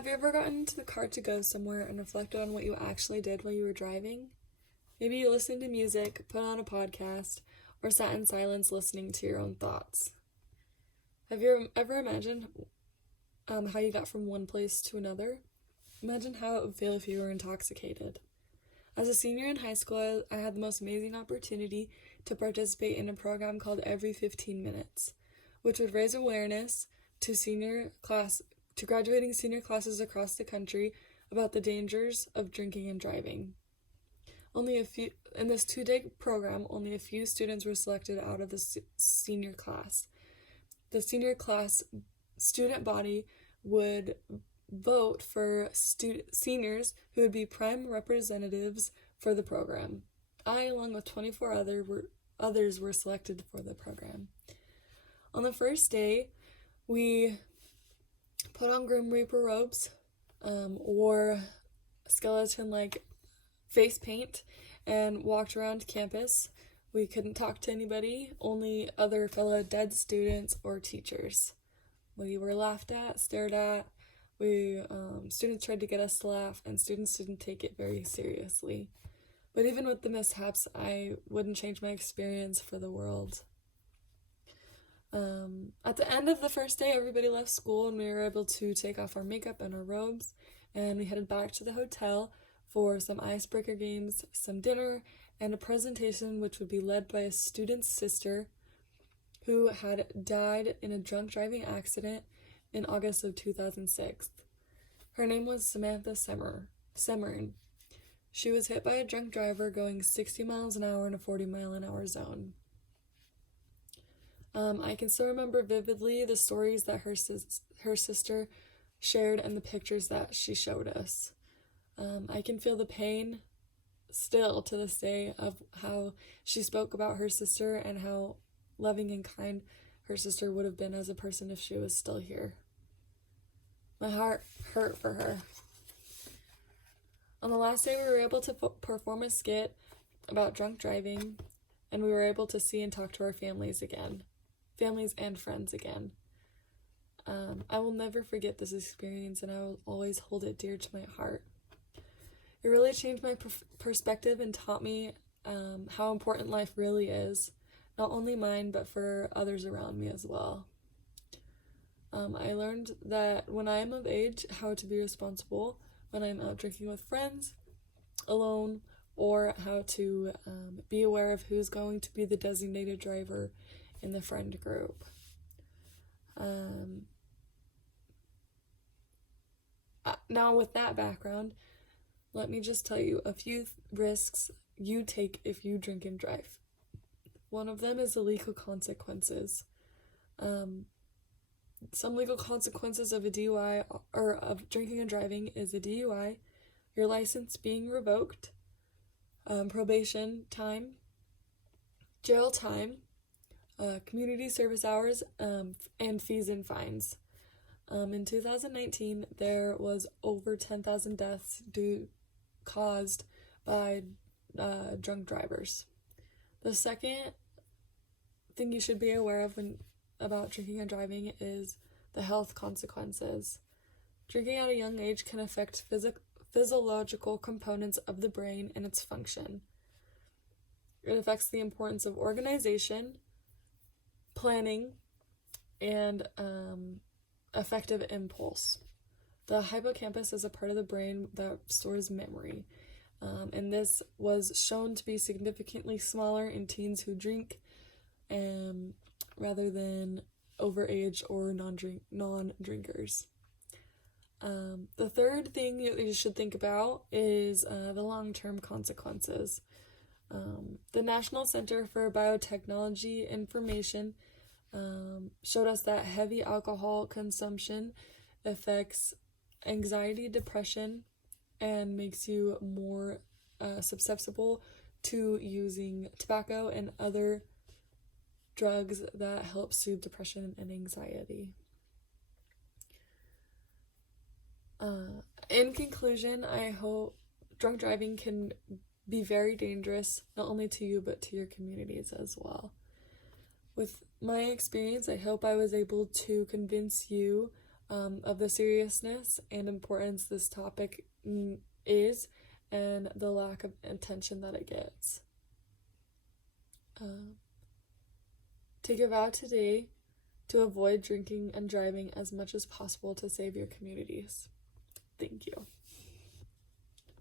Have you ever gotten into the car to go somewhere and reflected on what you actually did while you were driving? Maybe you listened to music, put on a podcast, or sat in silence listening to your own thoughts. Have you ever imagined how you got from one place to another? Imagine how it would feel if you were intoxicated. As a senior in high school, I had the most amazing opportunity to participate in a program called Every 15 Minutes, which would raise awareness to graduating senior classes across the country about the dangers of drinking and driving. In this 2-day program, only a few students were selected out of the senior class. The senior class student body would vote for seniors who would be prime representatives for the program. I, along with 24 others, were selected for the program. On the first day, we put on Grim Reaper robes, wore skeleton-like face paint, and walked around campus. We couldn't talk to anybody, only other fellow dead students or teachers. We were laughed at, stared at. Students tried to get us to laugh, and students didn't take it very seriously. But even with the mishaps, I wouldn't change my experience for the world. At the end of the first day, everybody left school, and we were able to take off our makeup and our robes, and we headed back to the hotel for some icebreaker games, some dinner, and a presentation which would be led by a student's sister who had died in a drunk driving accident in August of 2006. Her name was Samantha Semmern. She was hit by a drunk driver going 60 miles an hour in a 40-mile-an-hour zone. I can still remember vividly the stories that her sister shared and the pictures that she showed us. I can feel the pain still to this day of how she spoke about her sister and how loving and kind her sister would have been as a person if she was still here. My heart hurt for her. On the last day, we were able to perform a skit about drunk driving, and we were able to see and talk to our families and friends again. I will never forget this experience, and I will always hold it dear to my heart. It really changed my perspective and taught me how important life really is, not only mine, but for others around me as well. I learned that when I am of age, how to be responsible when I'm out drinking with friends, alone, or how to be aware of who's going to be the designated driver in the friend group. Now, with that background, let me just tell you a few risks you take if you drink and drive. One of them is the legal consequences. Some legal consequences of a DUI or of drinking and driving is a DUI, your license being revoked, probation time, jail time, community service hours, and fees and fines. In 2019, there was over 10,000 deaths caused by drunk drivers. The second thing you should be aware of about drinking and driving is the health consequences. Drinking at a young age can affect physiological components of the brain and its function. It affects the importance of organization, planning, and effective impulse. The hippocampus is a part of the brain that stores memory, and this was shown to be significantly smaller in teens who drink rather than overage or non-drinkers. The third thing that you should think about is the long-term consequences. The National Center for Biotechnology Information showed us that heavy alcohol consumption affects anxiety, depression, and makes you more susceptible to using tobacco and other drugs that help soothe depression and anxiety. In conclusion, I hope drunk driving can be very dangerous, not only to you, but to your communities as well. With my experience, I hope I was able to convince you of the seriousness and importance this topic is and the lack of attention that it gets. Take a vow today to avoid drinking and driving as much as possible to save your communities. Thank you.